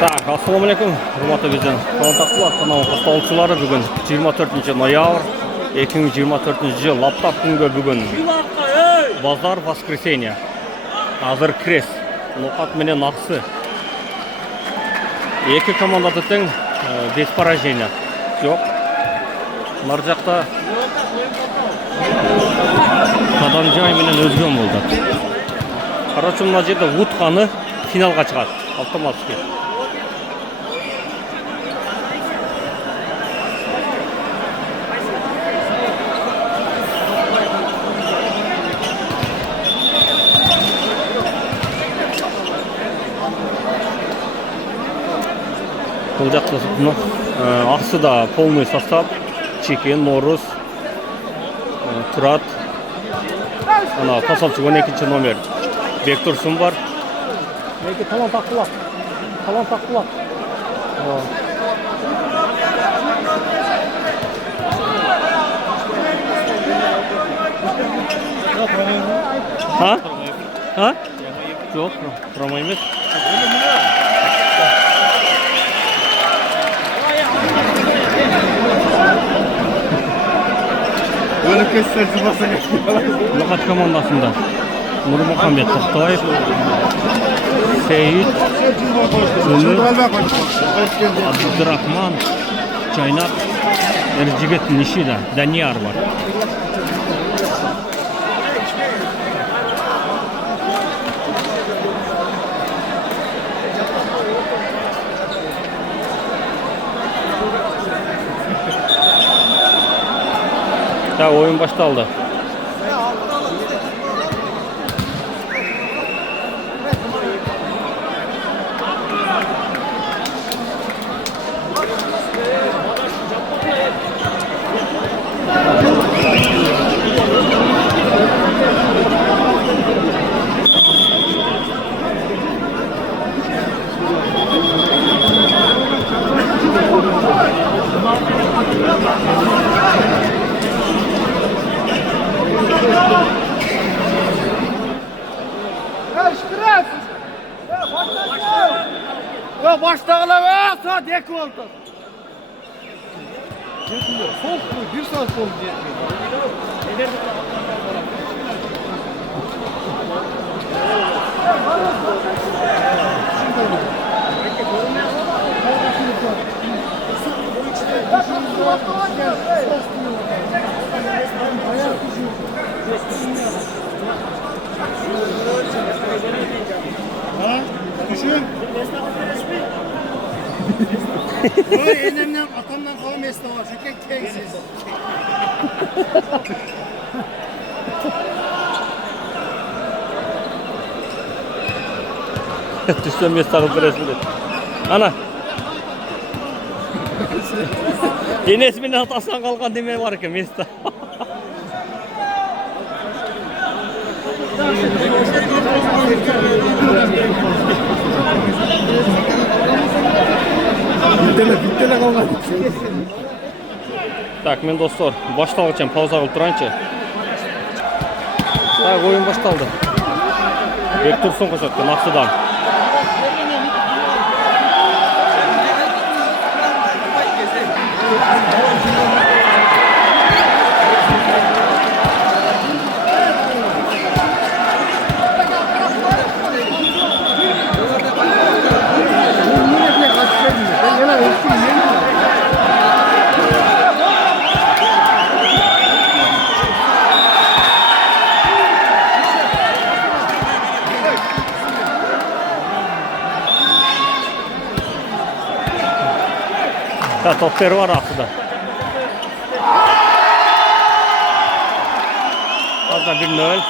Так, ассалаумалейкум, урматтуу биздин контактылар, канал катталуучулары. Бүгүн 24 ноябрь 2024 лаптап күнгө бүгүн базар воскресенье. Азыр крес, нокат менен аксы. Эки командада тең, без поражения. Жок. Нар жакта Каданжай менен өзгөн болду. Короче, мына жерде Утканы финалга чыгат автоматически. Бұл жақта Ақсыда полный состав: Чекен, Норыз, Тұрат, ана пасовчы 12 номер Бектұрсын бар. Неке талант ақылат. Ha? Жоқ, құрама емес. Нокат командасында Нурмухамбет Тоқтоев, Сейит, Абдурахман, Чайнақ, Эржигет Нишида, Данияр бар. Так, oyun başlandı. Baştağına saat 2 oldu. Yetmiyor. Soğuk mu? 1 saat oldu yetmiyor. Ha? Düşün. Enemden, atamdan kalan mesle var. Çünkü keysiz. Düşsen mesle resmi de. Ana. Enes менен атасынан қалған деме бар екен месте. Bittele kalmadı. Так, мен достор, башталғычан пауза қылып тұрайыншы. Так, ойын башталды. Бектұрсын қосатқан Ақсыдан. Topları var Ақсыda. Hatta 1-0.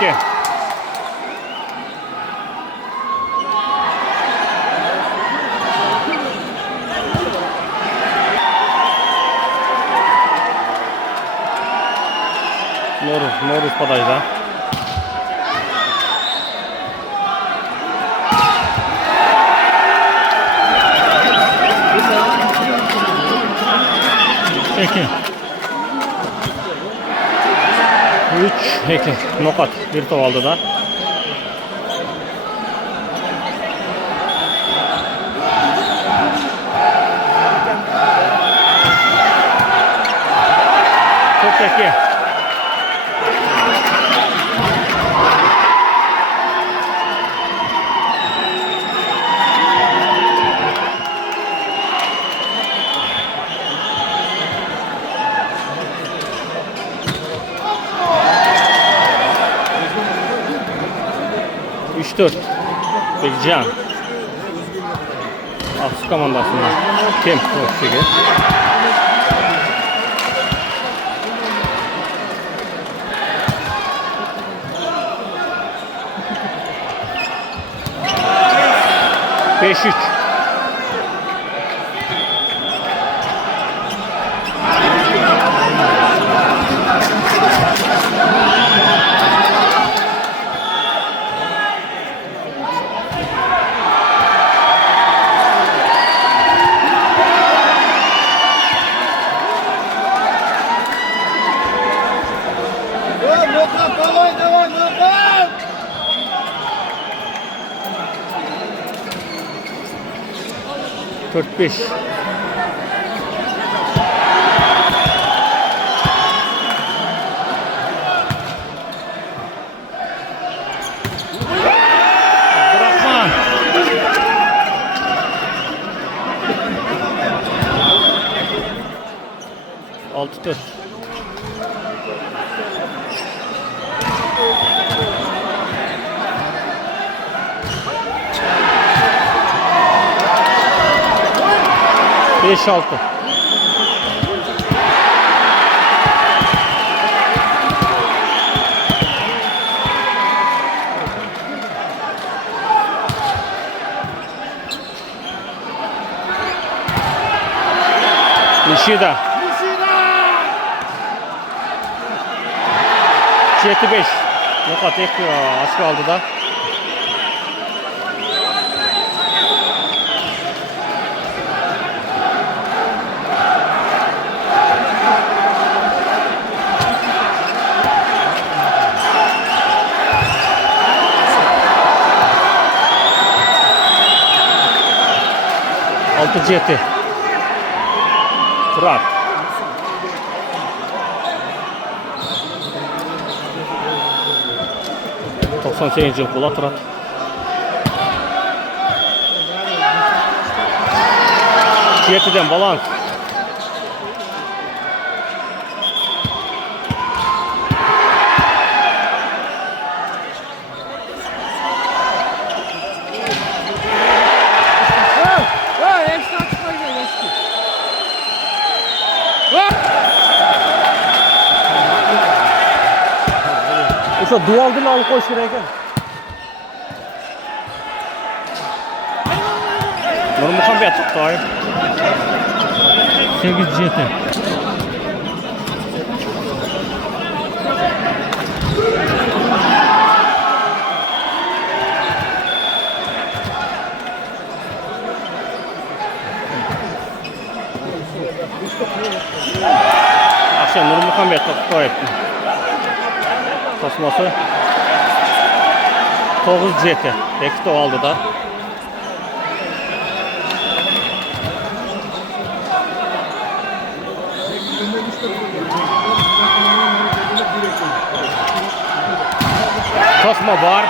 2. Noruz podajda. Peki. 3-2. Nokat. Bir top aldı da. Çok peki. Dört. Belcan. Aksu komandasından. Kim? Oksigi. Beş üç. Давай! 45. Abdurrahman. Altı dört. Beş altı. Nishida. 7-5. Nokat az kaldı da. Altı ceti. Fırat. Toksan 8 yıl kula Fırat. Ceti'den balans. O'sha dualni olib qo'yish kerak ekan. Nurmuhammad To'xtoyev 8-7. Akşam Nurmuhammad To'xtoyev Tosması 9-7. Ekto aldı da. Tosma var.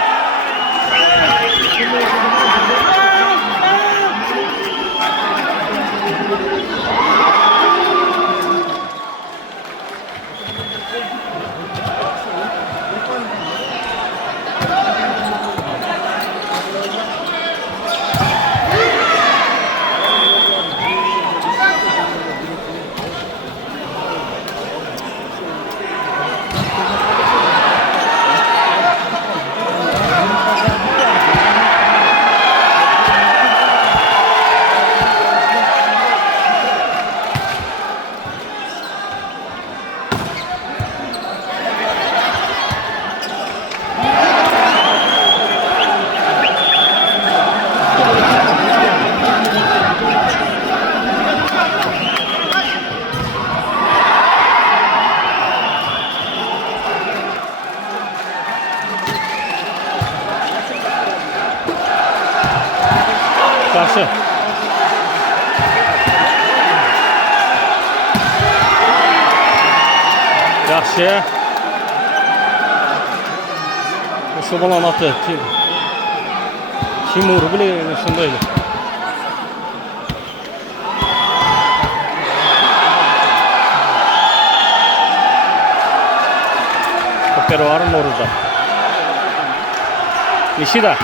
Yaxşı. Şu balan atı. Timur bile şundaydı. Kopero var mı orada? Nishida.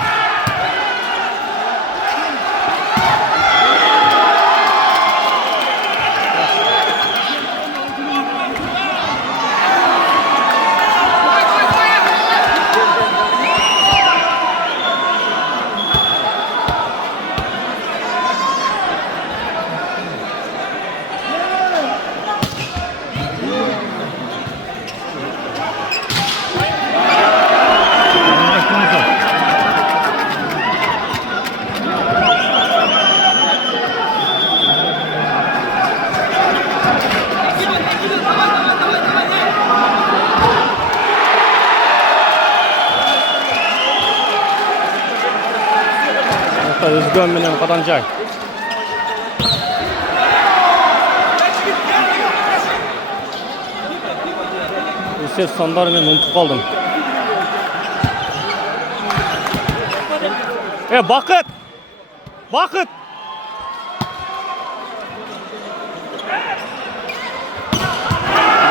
Özgön bilen Kadancay. Ses sandarını unutup kaldım. Bakıt! Bakıt!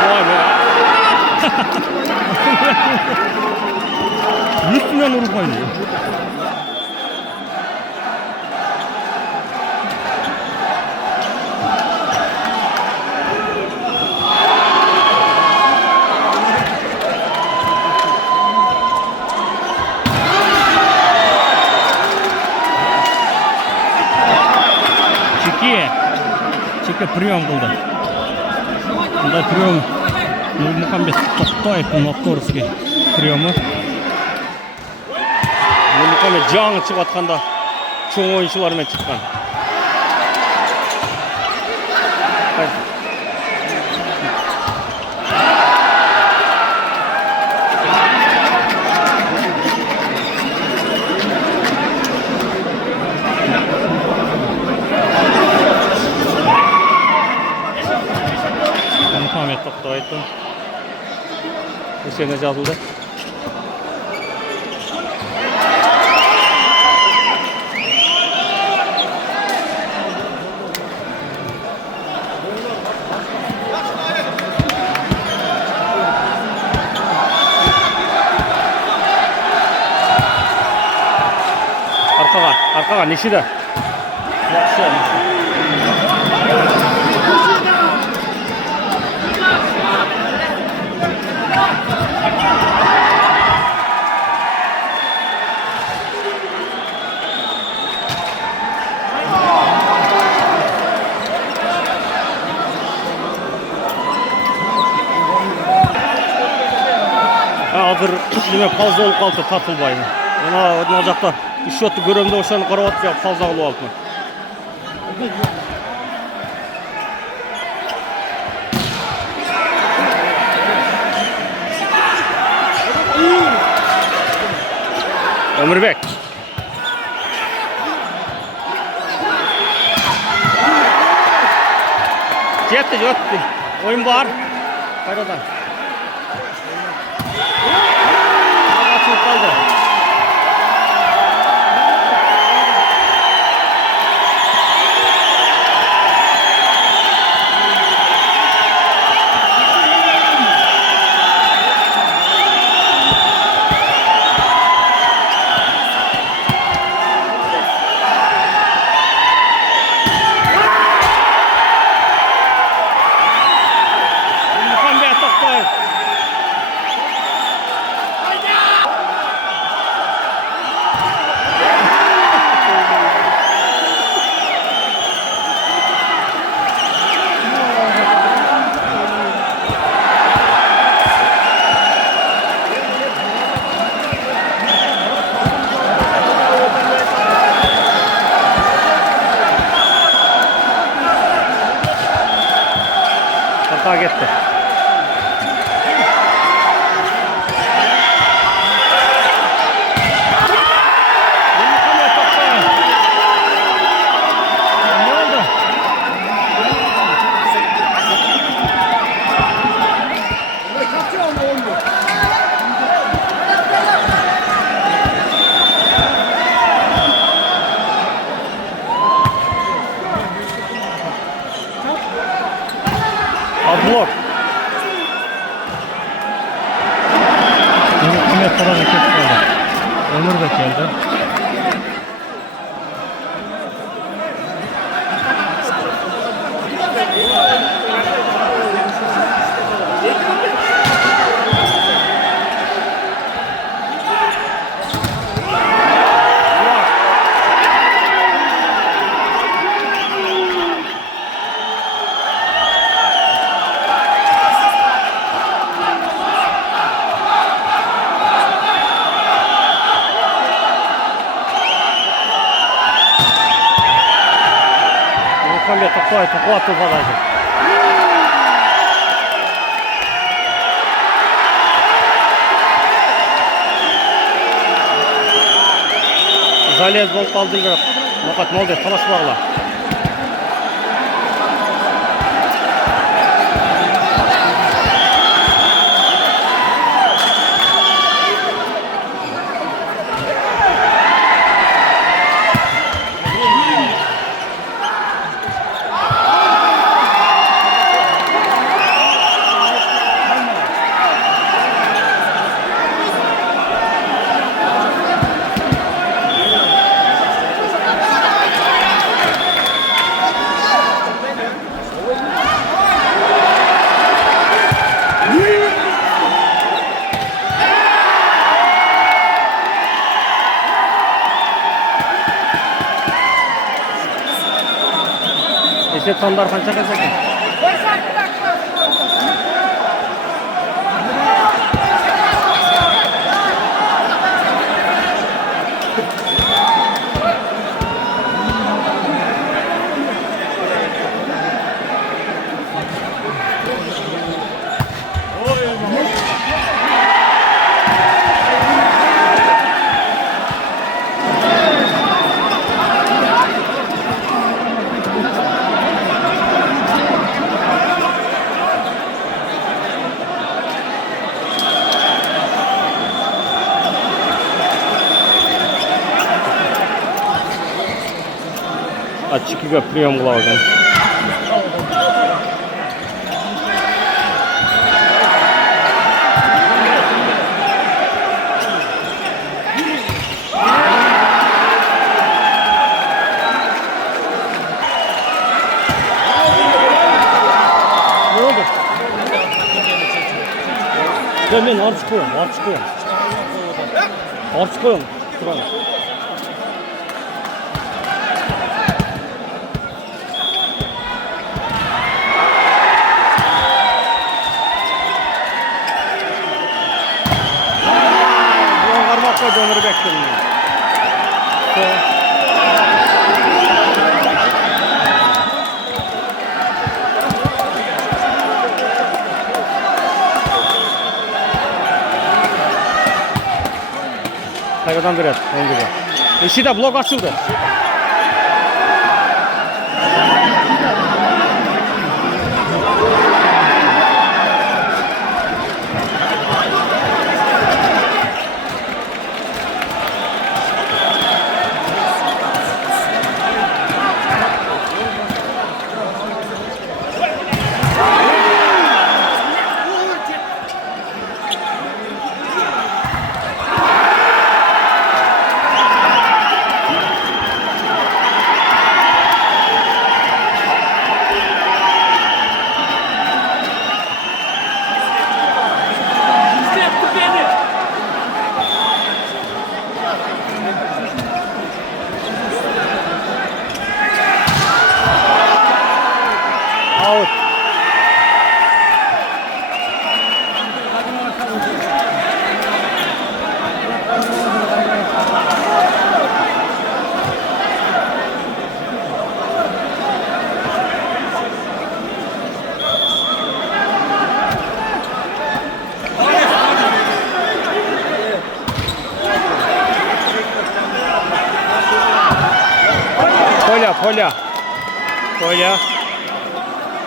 Vay be! Üstünden vurup oynuyor. Çeke прием kıldı. Bunda прием Nurmuhammed Toktayev'in Noktorski прием'ı. Nurmuhammed жаңы çıkıp atқанда çoğun oyuncularымен çıkkan. Ahmet Toktayev'in Hüseyin'e yazıldı. Arkaga Nishida. Yaxşı. Hazır nime fazla olup kaldı Tatılbay'ın. Ona жақта işottu görümde oşanı qarab atacaq fazla olup aldı. Ömürbek. Yetti. Oyun var. Kaydadan. Açılıp kaldı. Hata gitti. Ne oldu? Adblok. Hükümet falan hareket kaldı. Ömür de geldi. Нурмухамед тоқтатты задача. Залез болып қалды бірақ. Ноқат молдес талаш бағла. Esep sanдар қанша қалса екен? Ачикиге прием қылаудан. Ne oldu? Ben artık koyayım. Artık koyayım. Duralım. Dönür bekliyorum. Kaygadan biraz. Eşi blok açıldı. Out. Поля.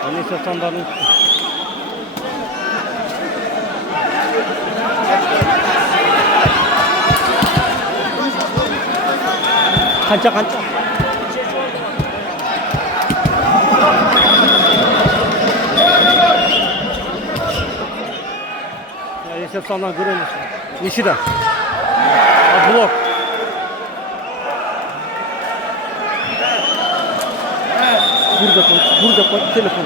Они со стандартным. Kanca. esep sandan göremiz. Nişide. Blok. Burada koy. Telefon.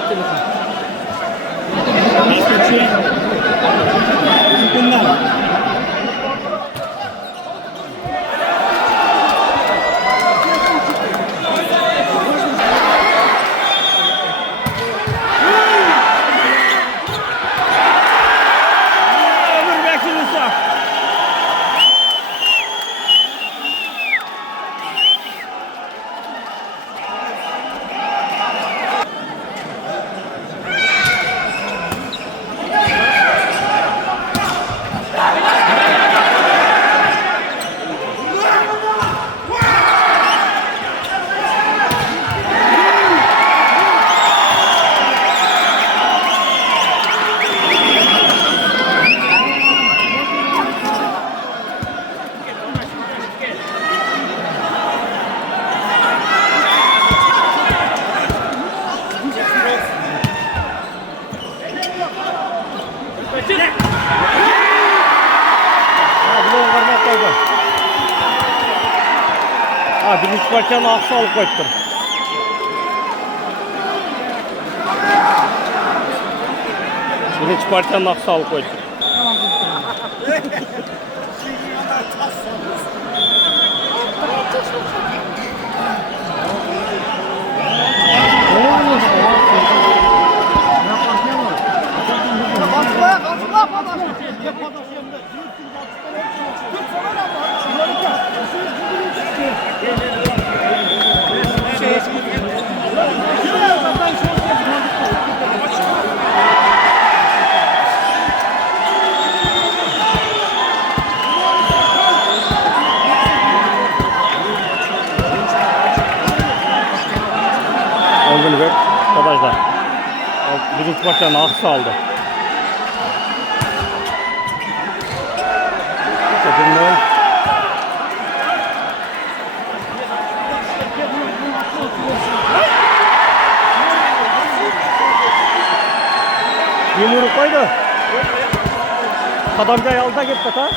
Ömür bekliyorsa. Birinci partiyanı aksa alıp koydum. Birinci partiyanın aksa alıp koydum. Olduğunu ver arkadaşlar. Birinci partiyanın aksa aldı. Çekilme. Yumruğu koydu. Adamcayı aldı gitti ha.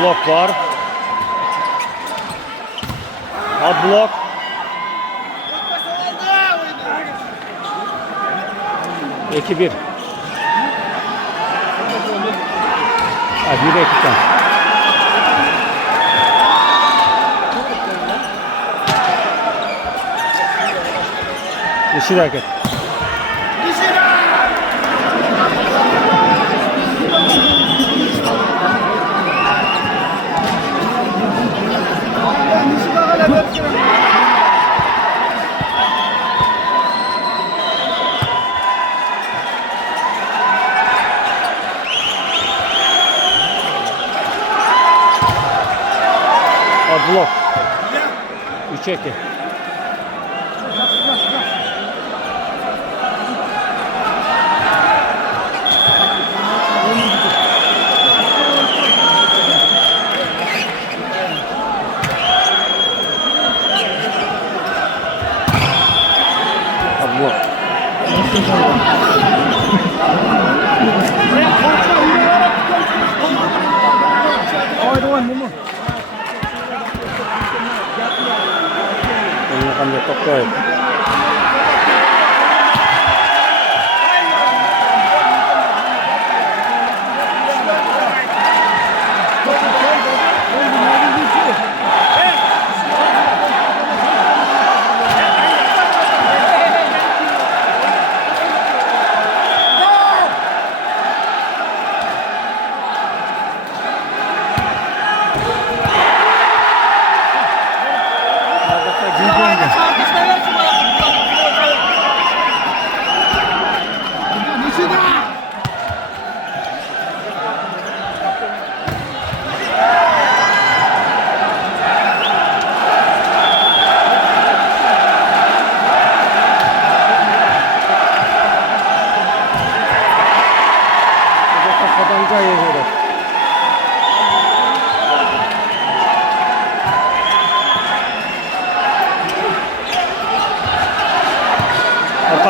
Blok var. Blok. İki bir. Bir de iki tane. Yeşil hareket. Blok. 3-2. Blok. Ini kan laptop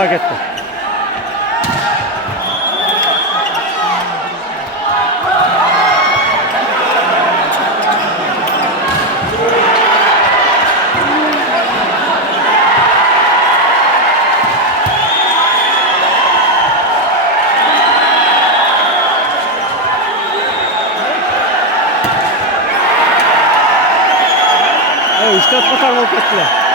Arka gitti. Evet, 3-4 katar gol kettiler.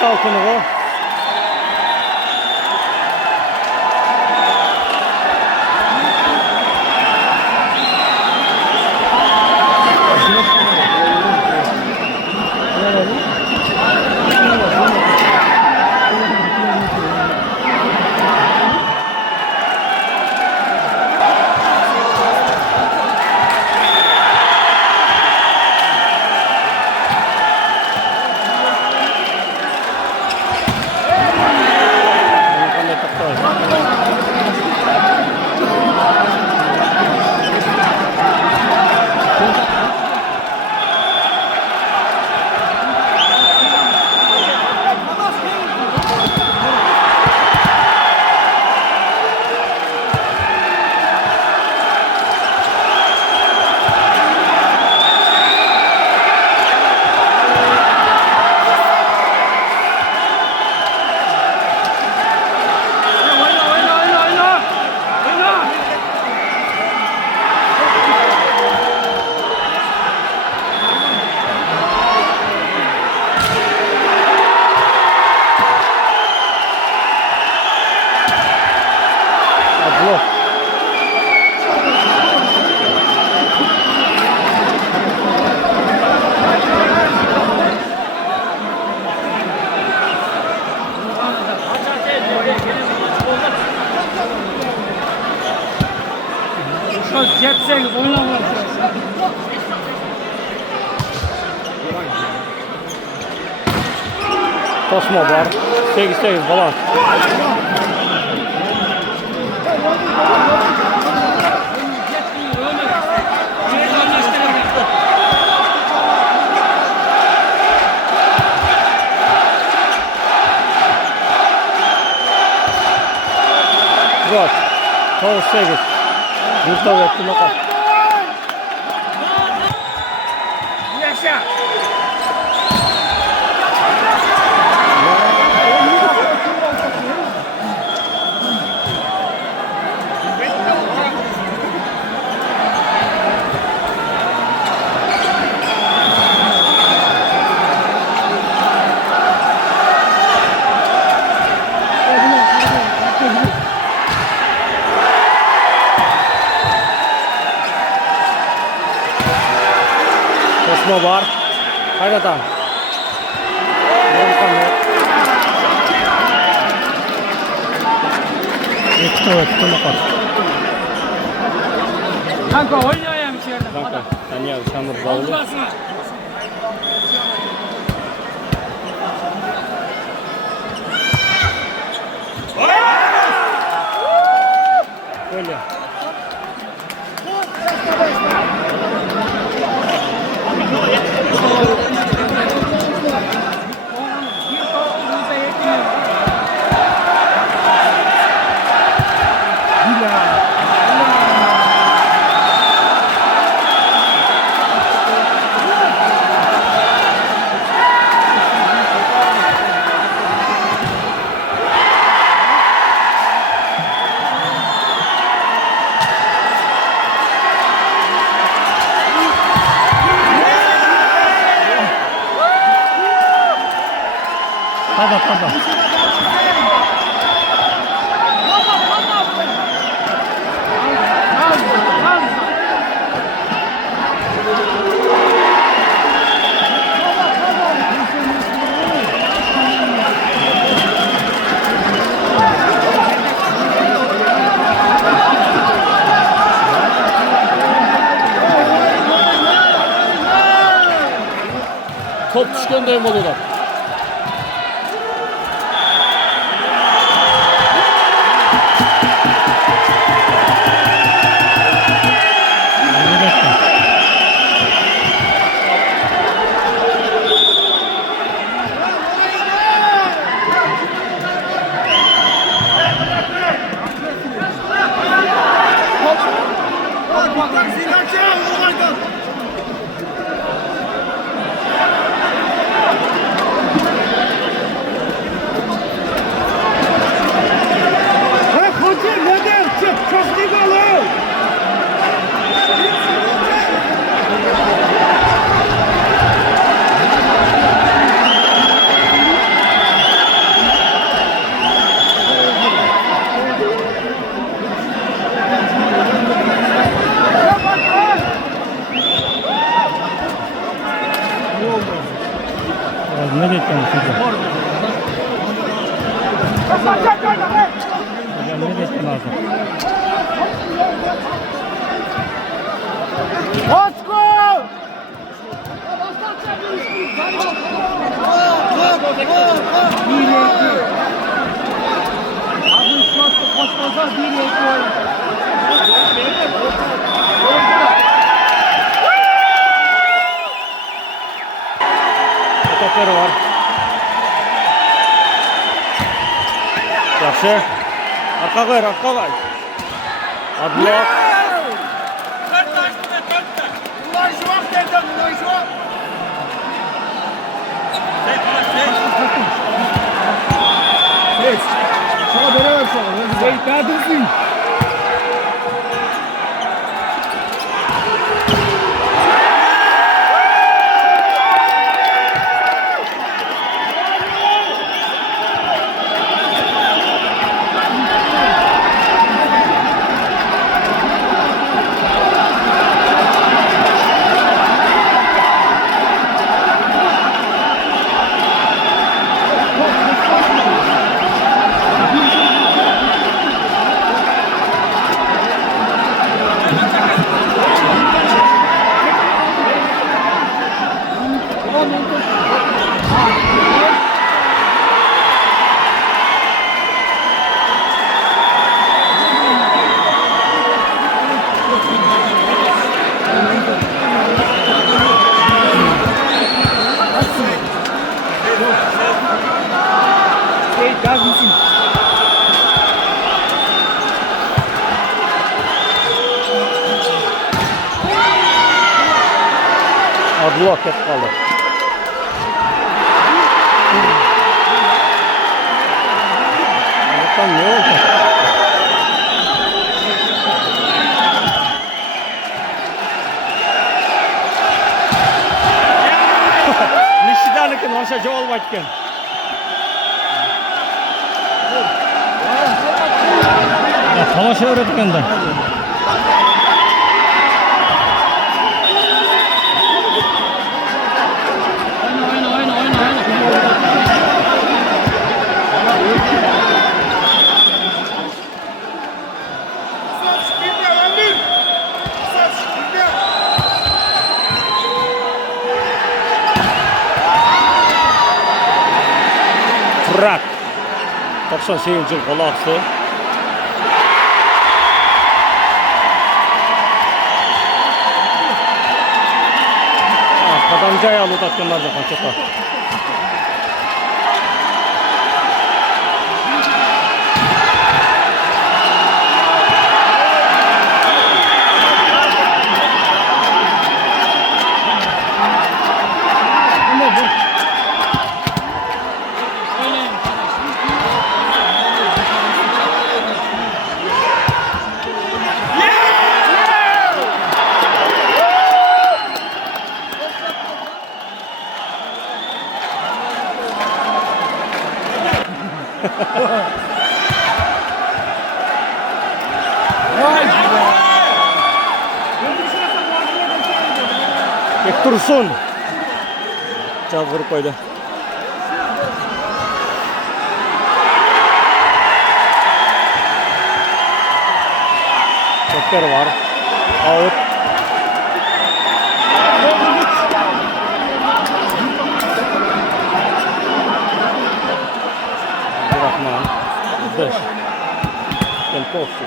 Kalkını o. Geçseniz oynamaz. Tosma var. 8-8 balans. Bak. 9-8. Yurtta vetti nokat. Yaşa. Tosma var. Hayradan. Tuttu nokat. Kanka oynayayım içeride. Kanka. Sen ya Şanlı Bağlı. Böyle. Çempiyon dayım oluyorlar. Ne diyeceğim size? Ne diyeceğim lazım? Topları var. Yaxşı. Arka koy, arka koy. Adlok. Sana beraber şu an. Sen kadınsın. Adlok hep kaldı. Bakalım ne oldu? Nişidanıkın olsa cevap bakın. Ya tamaşa öğretken de. Fırak. 98 yıl kola aktı. Arkadan cay alıp atkenler de kaçırlar. Dursun. Cevap vurup koydu. Toplar var. Out. Деш. Кентовский.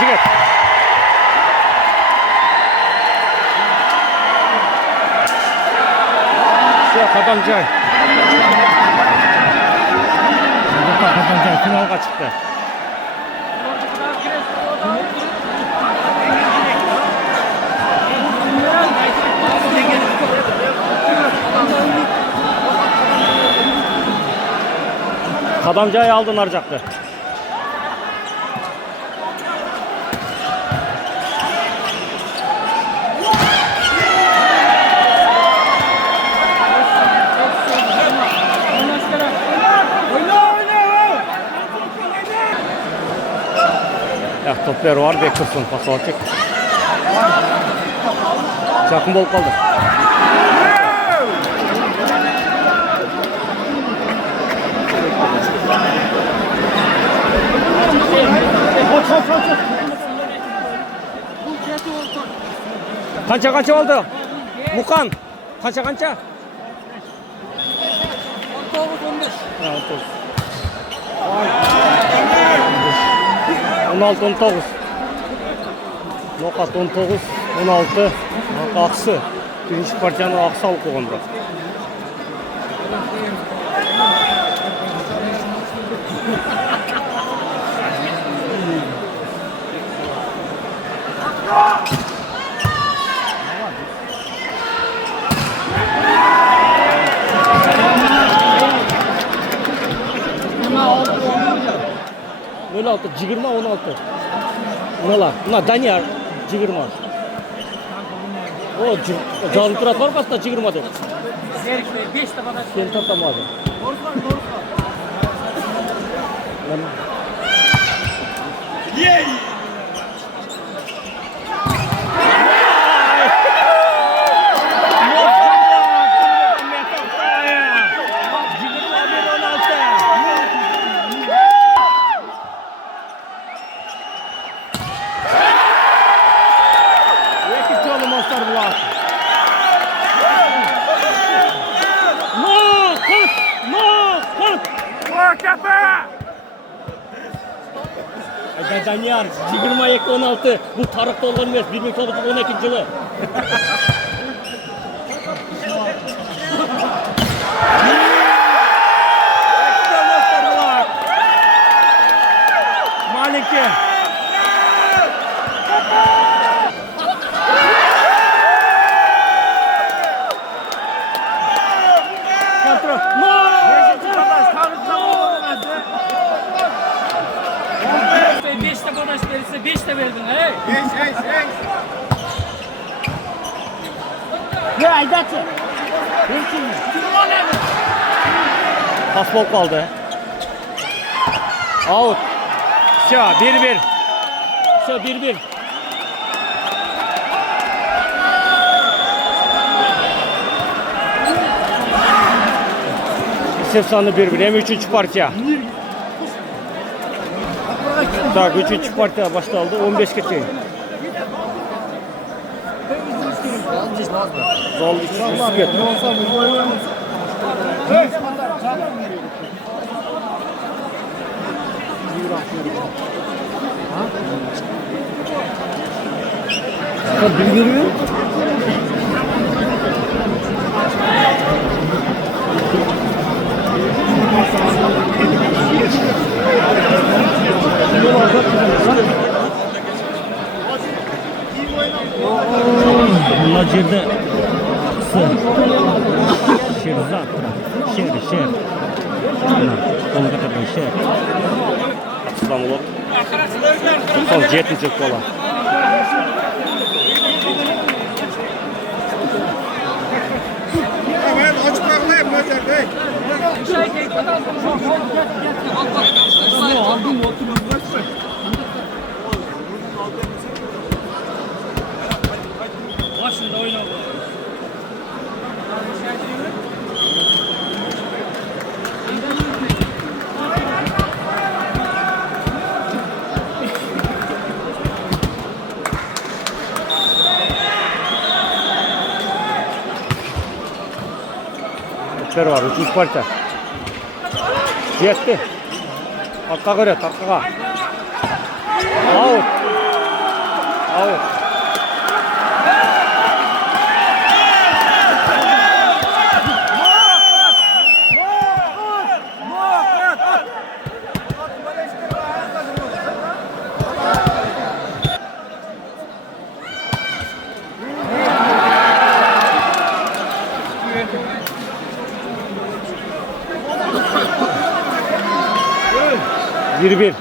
Жігіт. Все, Кадамжай. Кадамжай финалға шықты. Kadamcayı aldı nar жақты. Ya toplar var bekliyorsun paslaşık. Жақын болып қалды. Қанша oldu? Mukan. Қанша? 19-15. 16-19. Ноқат 19, 16. Ақсы. Birinci partiyanın ақсы алып қойған бірақ. Böyle 6, 20, 16. Mına Danyar 20. O canlı turat var kasında 20 dedi. 5 tabada. Seni tatamadı. Yey! Danyar 22-16 bu tarıkta olan емес 1912 жылы. Маленький. Beş de verdin hey. Ya Aydatçı. Pas bol kaldı. Out. Все, 1-1. Все, 1-1. Есеп саны 1-1. Hem 3. partiya. Так, 3. partiya başlandı. 15'e çeyin. Zol üstüge. Bilgiriyor. Bunlar жерде Şerzat. Şer. Қолға тұрған шер. Aslan olur. Son 7. kola. Ben açık bakmayayım Mehmet Bey. Başında oyna bu. Tepkiler var. 3. parça. Yetti. Arka göre, arkaga. Out. Out. Bir.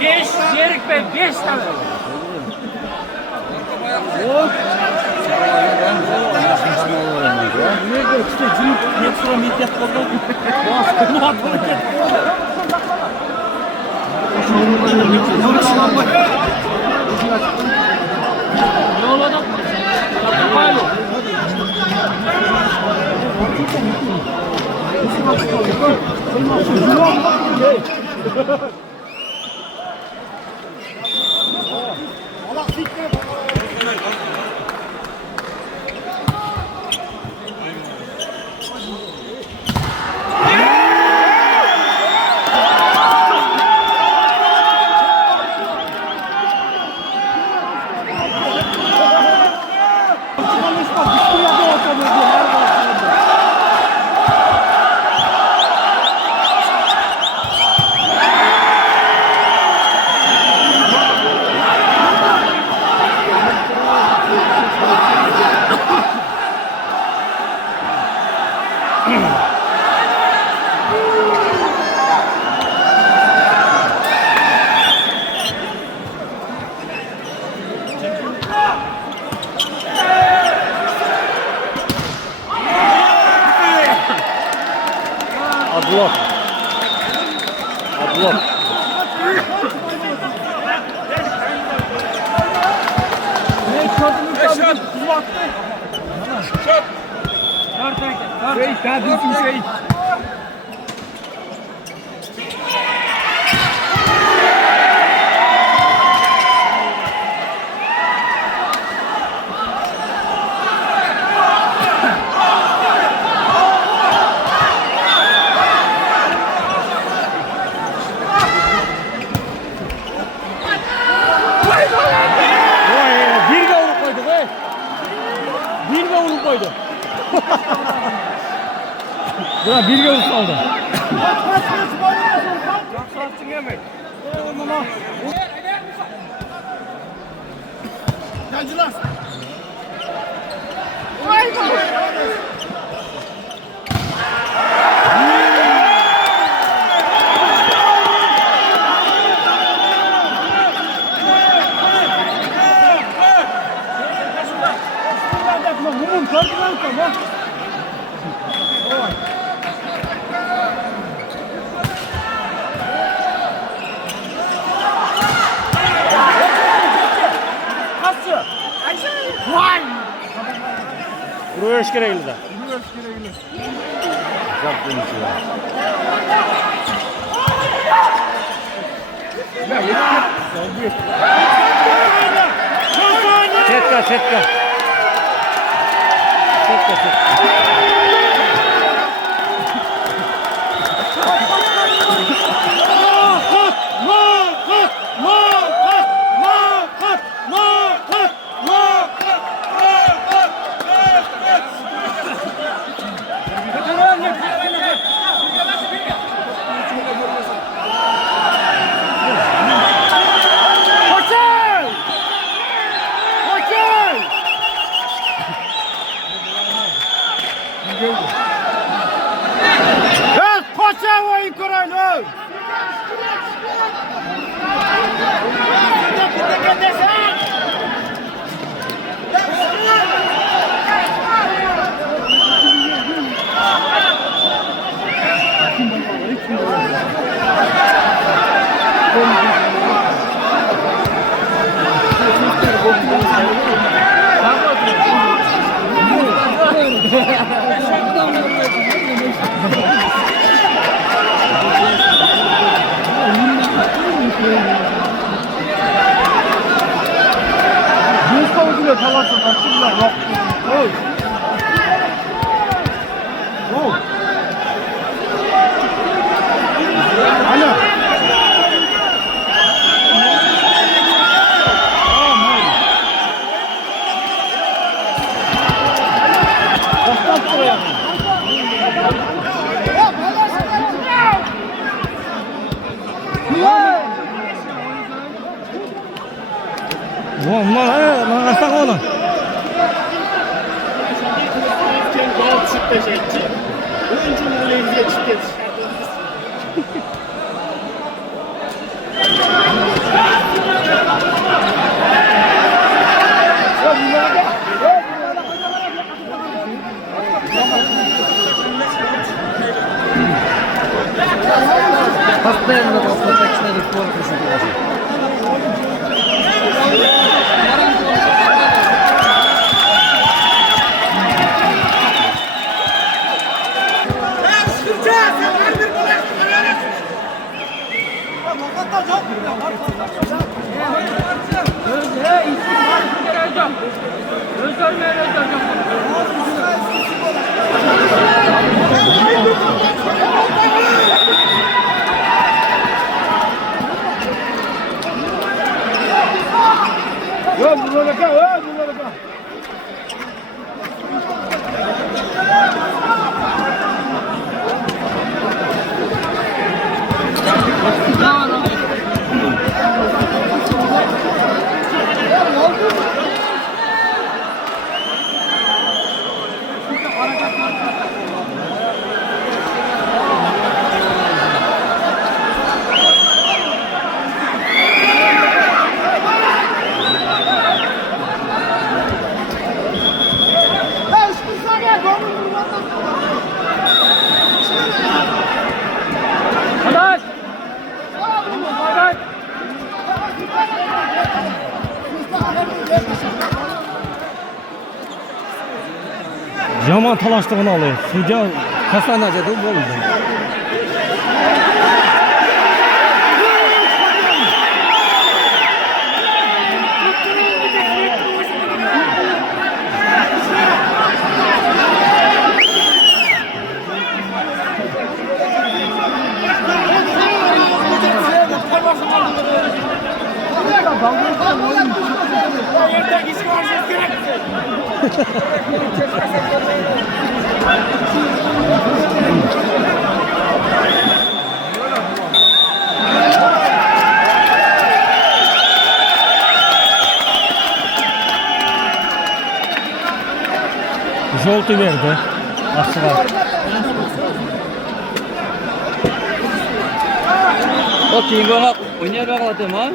Beş, Yerik Bey, 5 tane. Adlok. Koydu. Buna bir gol kaldı. Buraya eşkere eğildi. Setka. Setka. Bundan kaçtan oğlum? Gol çıktı şeyci. Oyuncunun elinize çıktı. Постоянно достаточно легко отпустить. Yaman talaştığını alıyor. Судья Hasan dedi bu oldu. Желтый verdi. Asılar. O kiyimden oynayarak adam ha.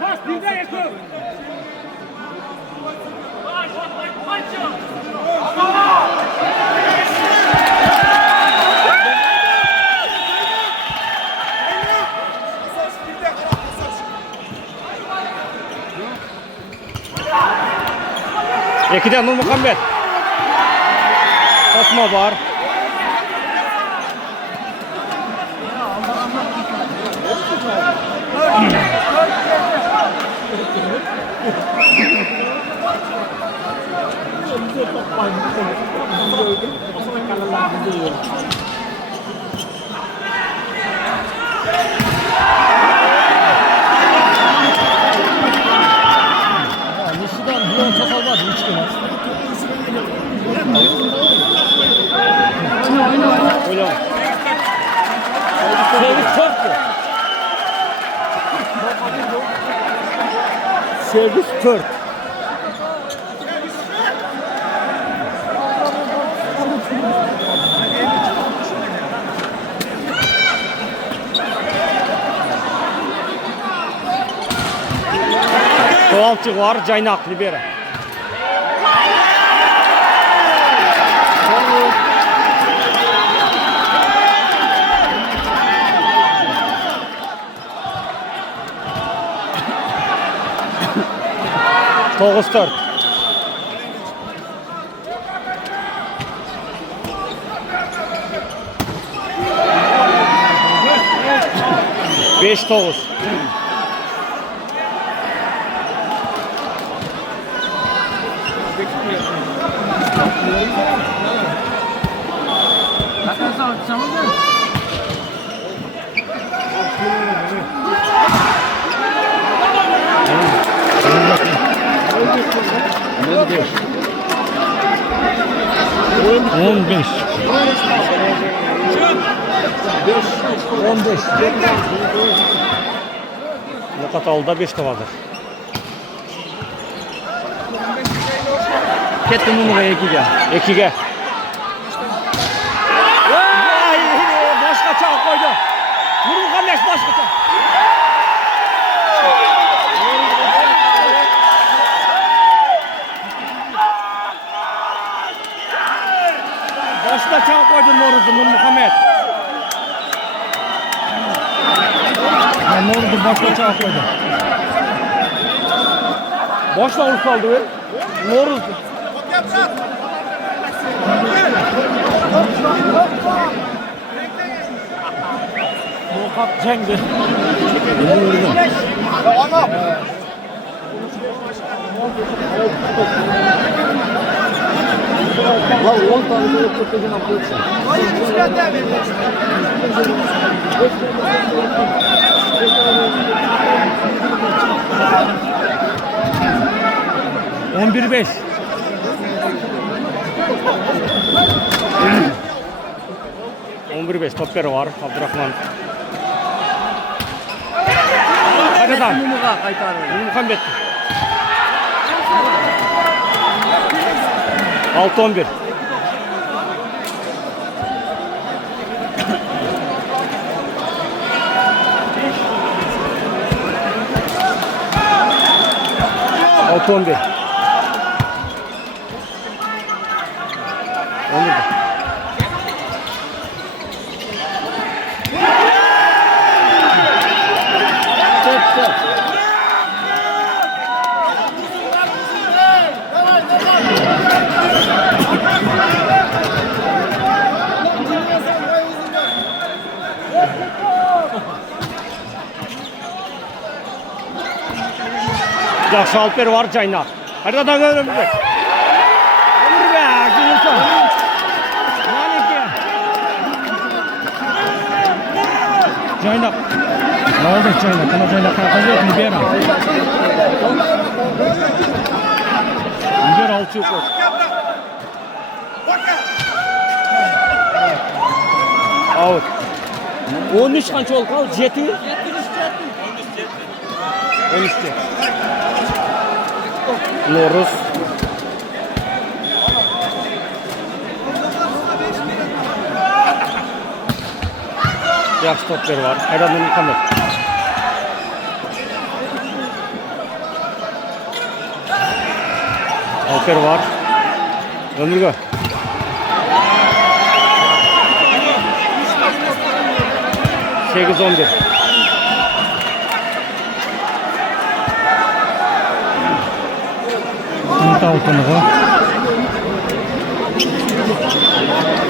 Pas birden yakın. İkiden Nur Muhammed. Osma var. Nişidan bulan topal var. Hiç gelmez. Oyna. Servis çöktü. Servis tört. Kovalçı var, Caynak, Libera. Toğuz tört. Beş toğuz. On beş. 15. Nokat aldı 5'te vardır. Kettim Mumuga 2'ge. 2'ge. Vay, başka çağ koydu. Nurmuhammed başka çağ. Başka çağ koydu Nurmuhammed. Nurdu başka çağ koydu. Başla vuruş aldı be. Noruz. Nokat Cengi. Lan 10 tane böyle kurtulduğunu yapıyorsun. Hayır, hiç benden verilmez. 11-5. Topları var Abdurrahman. Hadi adam. Mumuga qaytardı. Nurmuhammed. 6-11. Altı 11. 11'de. Stop. Yaxşı Alper var Caynak. Hadi adam ömür be. Ömür be. Günüson. Maliki. Caynak. Ne oldu Caynak? Kana Caynak kakazı yok mu bir ara? Bir alçı yok. Out. 13 qancha oldu qal? 7? 13. Noruz. Yaxşı topları var. Hayran Nurmuhammed. Alper var. Ömürgü. Sekiz 11. Kim tavukunu bu?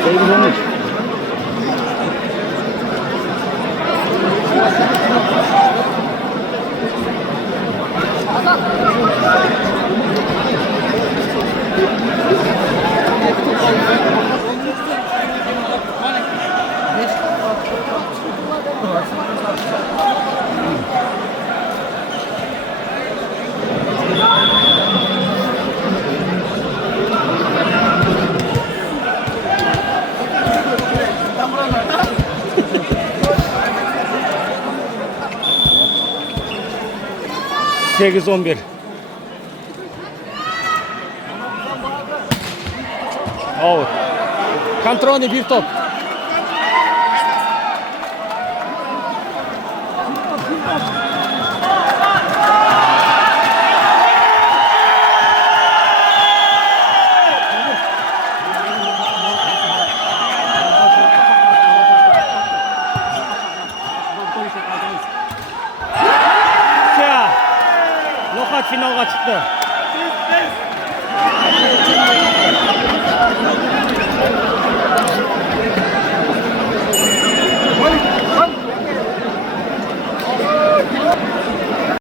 8-13. Sekiz 11. Out. Kantroni bir top. Nokat finalga çıktı.